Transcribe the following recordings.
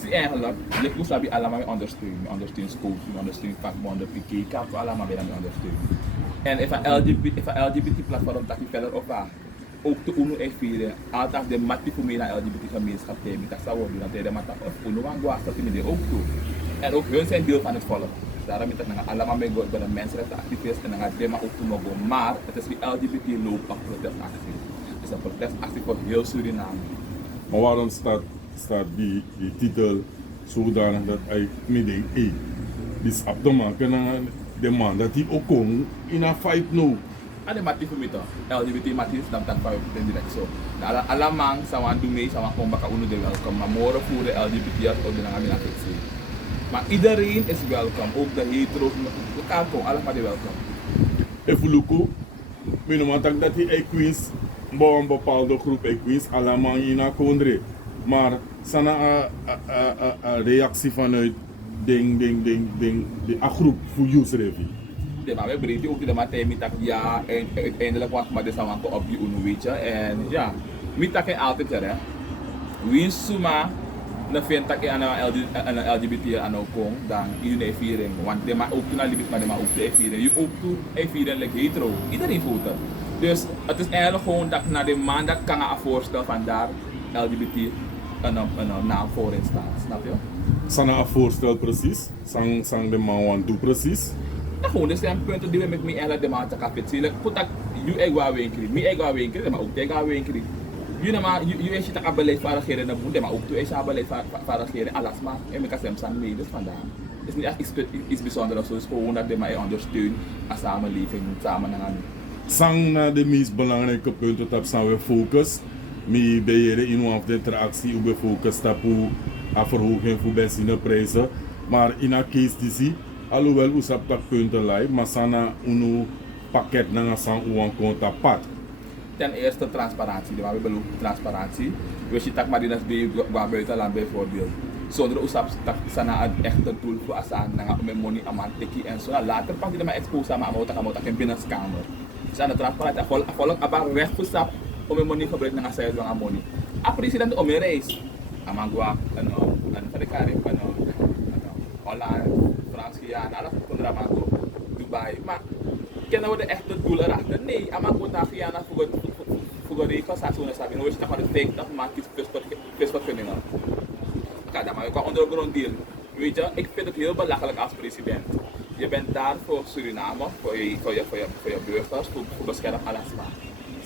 zie eigenlijk, je moest dat bij allemaal ondersteunen. Je ondersteunt school, je ondersteunt vakbonden, PK, kan voor allemaal bij dat ondersteunen. En if een LGBT platform dat je verder op ook de UNO vieren, altijd de mati voor mij naar LGBT gemeenschap tegen, dat zou worden, dat de mata of UNO aan goa dat die ook toe. En ook hun zijn deel van het volk. Daarom is het allemaal mee bij de mensenrechtenactivisten en dan gaat ook toe mogen. Maar het is die LGBT loop of protestactie. Het is een protestactie voor heel Suriname. Maar waarom staat die titel zodanig dat hij midden is? Dus op de man kan de man dat hij ook komt in een fight nu. En de mati voor mij toch, LGBT mati dan dat van je direct zo. Allemaal sawan doen mee, sawan komen bakken onder de welkom. Maar morgen voor de LGBT of de lange middag zien. Maar iedereen is welkom, ook de hetero's, elkaar komen, allemaal welkom. Even lukken, ik denk dat die equins, een bepaalde groep equins, allemaal in een kondre. Maar sana een reactie vanuit de groep voor use review. Maar we brengen ook de materie met dat ja, en uiteindelijk was maar de samen op die UNO weet je. En ja, met dat kan altijd hè. Wie suma na vind dat aan een LGBT aan ook kom, dan iedereen vieren. Want de maar ook toen al maar de maar ook de vieren. Je ook toen vieren like hetero. Iedereen voelt. Dus het is eigenlijk gewoon dat naar de man dat kan een voorstel van daar LGBT een naam voor in staat. Snap je? Sana een voorstel precies, sang de man want doe precies. Ja, gewoon, dus zijn punten die we met mij eigenlijk de maand gaan vertellen. Put dat, je eigen winkelen, mijn eigen winkelen, maar ook de eigen winkelen. Je is het beleid van regeren naar boete, maar ook toe is het beleid van regeren alles maar. En ik kan zijn mede vandaan. Het is niet echt iets bijzonders, zo is gewoon dat de mij ondersteunt als samenleving samen gaan. Sang naar de meest belangrijke punten op zijn we focus. Mee beheren in of de interactie op focus op a verhoging voor benzineprijzen. Maar in een case die zie, alhoewel we op dat punten lijken, maar sana een pakket naar sang uw konta pad. Ten eerste transparantie, we bedoelen transparantie. We zien dat maar die naar buitenland bijvoorbeeld. Zonder usap sana een echte doel voor asan, dan met money amanteki en zo. Later pak je maar expose maar amouta in binnenkamer. Sana transparantie, volg abang recht voor sap om mijn money gebruiken naar zij van money. A president om een reis, amangwa, en van de Caribbean, Holland, Frans, Guyana, alles van Ramago, Dubai. Maar kennen we de echte doel erachter? Nee, amangwa naar Guyana voor de regels, als we dat zeggen, we staan van de fake dat maakt iets visvergunningen. Kijk, dan maar je kan ondergrond deal. Weet je, ik vind het heel belachelijk als president. Je bent daar voor Suriname, voor je burgers, voor bescherm alles maar.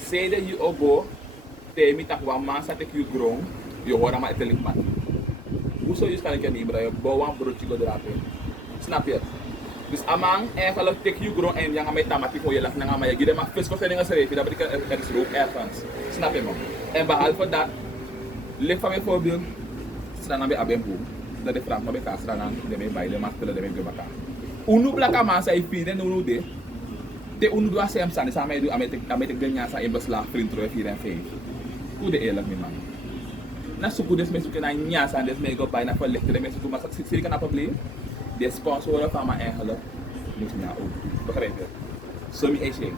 Zeden je ook go, temi tak wama sa tek je grong, je hoort maar het mat. Hoe zou je kan ik niet brengen? Bouwen broodje gedrapen. Snap je? Dus amang eigenlijk tek je grong en yang met tamati voor je lacht naar maar je giet maar visvergunningen schrijven, dat betekent er is rook ergens. Snap je man? En behalve dat, leg van mijn voorbeeld, strana bij abemboom, dat de Frank maar bij kastrana, de mee bij de master de mee gebaka. Unu blaka man sa ipiren unu de. De unu dua sem san sama edu ametek denya sa in beslag printro 4 en 5. Hoe de eerlijk mi man. Na suku des mesu na nya san des me go bij na verlichte de mesu maar sik kan probleem. De sponsoren van mijn eigenlijk niks meer ook. Begrijp je? Zo mi is je.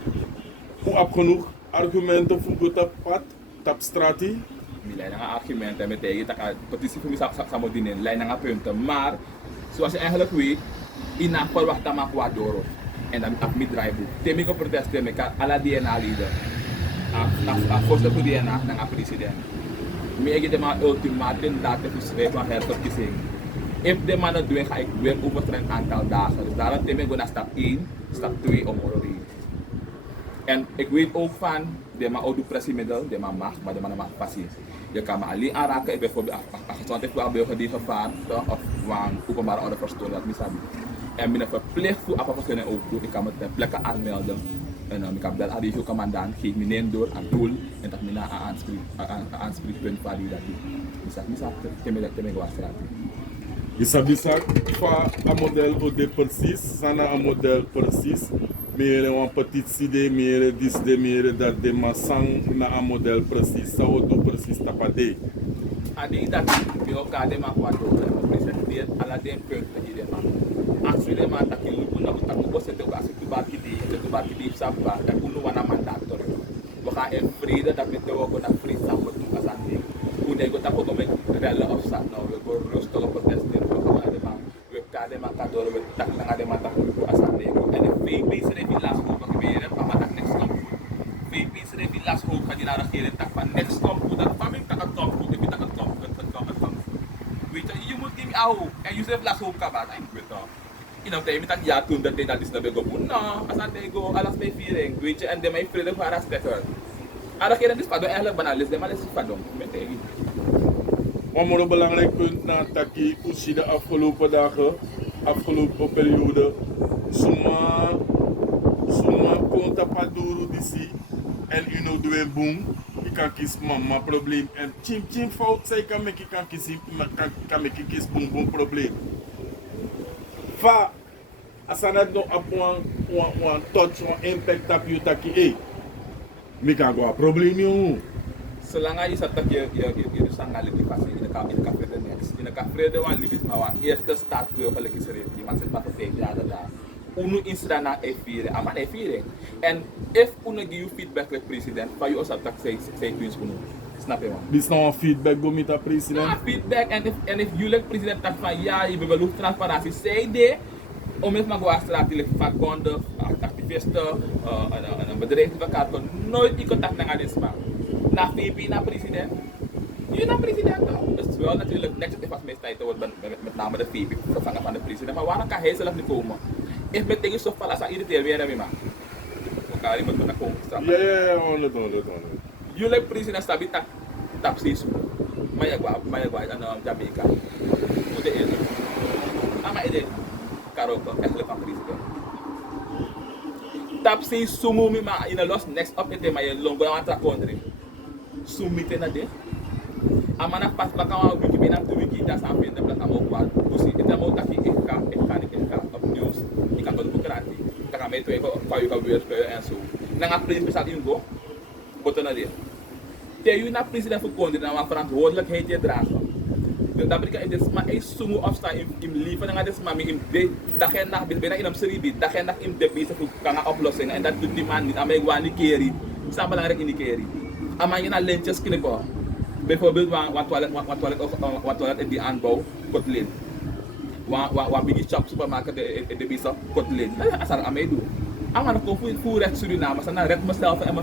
Hoe heb genoeg argumenten voor het pad, tap strategie? Mi lijn aan argumenten met tegen dat petitie voor mij samen dienen, lijn aan punten, maar zoals je eigenlijk weet, in een verwacht maar qua door. En dan heb ik draaiboek. Temi go protesteren met alle DNA leader. Voorstel voor DNA naar de president. Ik heb de man ultimatum dat te schrijven van herverkiezing. If de man het doen, ga ik weer over een aantal dagen. Dus daarom Temi go naar stap 1, stap 2 om te en ik weet ook van, de man ook doet pressiemiddel, de man mag, maar de man mag passie. Je kan me alleen aanraken, bijvoorbeeld als ik wel burger die gevaar of van openbare orde verstoren, dat misabi. En ben verplicht voor afvalvergunning ook toe. Ik kan me ter plekke aanmelden. En ik kan bel aan de commandant, geef me neem door aan doel en dat me naar een aanspreekpunt waar die dat doet. Dus dat is wat strategie. Je sabisa fa een model op de precies, sana een model precies. Meer een petitie de meer dis de meer dat de masang na een model precies, zou doen precies tapade. Adi dat je ook aan de man wat door presenteert alle de punten die de man. Actually de man dat je lukt nog dat je bosse te als je baki die sabba dat je nu wana mandator. We gaan in vrede dat we te ook naar vrede samen doen als aan die. Une go tapo come rella of sat no we go rosto lo protestin ko kama de we kade makadoro we tak na de mata ko asan de ko and VP se de last ko ko be re pamatak next kom VP se de last ko ka dinara kire tak pa next kom ko dat paming tak kom ko ke tak kom which you must give out and you say last ko ka ba ay beto tayo mitak yatun dat day natis na bego no asan de go alas may feeling which and de may freedom para stetter ada kira dis pado ela banalis de malis pado metegi. Maar moet een belangrijk punt na taki usi de afgelopen dagen, afgelopen periode, suma konta paduru disi en uno dwe boom, ik kan kies mama probleem en chim fout zij kan make kan kies kan make kies boom probleem. Fa asanad no apon one touch one impact tap you taki mi kan go probleem yo. Zolang je zat dat je sangali die passie in de café de next. In de café de wan libis maar wan eerste staatsburgerlijk is er die man zit maar voor 5 jaar daar. Unu instra na E4, ama E4. En if unu give you feedback with president, van je osat tak say twins unu. Snap je man? Dis nou een feedback go met de president. Ja, feedback en if you like president tak van ja, je wil transparantie, say de om even maar go straat die vakbonden, activisten, een bedrijf die elkaar kon nooit in contact met gaan man. Na VP, na president. Je na president toch? Dus wel natuurlijk netjes even als meestal wordt met name de VP vervangen van de president. Maar waarom kan hij zelf niet komen? Ik ben tegen zo van als hij irriteert weer aan mij. Elkaar iemand moet naar komen. Ja, honderd. Jullie president staat tap season. Maar je gaat aan Jamaica. Moet je eerlijk. Maar ide Karoko, eigenlijk van president. Tap season mi maar in een los next up ite maar je longo aan het country. Sumite na de. Amana pas bakawa wiki binam tu wiki das sampai de plata mo kwa. Kusi ita mo taki eka of news. Ika ko bukrati. Taka me to eko pa yu ka weer spelen en so. Na nga president besat ingo. Boto na de. Te yu na president fu kondi na wan verantwoordelijkheid je dragen. Dus dat betekent dat maar een sumu opstaan in leven en dat is maar in de dag en nacht bijna in een serie dag en nacht in de bezig kan oplossingen en dat doet die man niet. Amai gwa ni keri. Is belangrijk in die keri. Ama je na lintjes knippen. Bijvoorbeeld wat toilet in die aanbouw, kotlin. Wat biggie shop supermarket de bisa kotlin. Dat is aan mij doen. Ama na kofu recht Suriname, sana recht mezelf en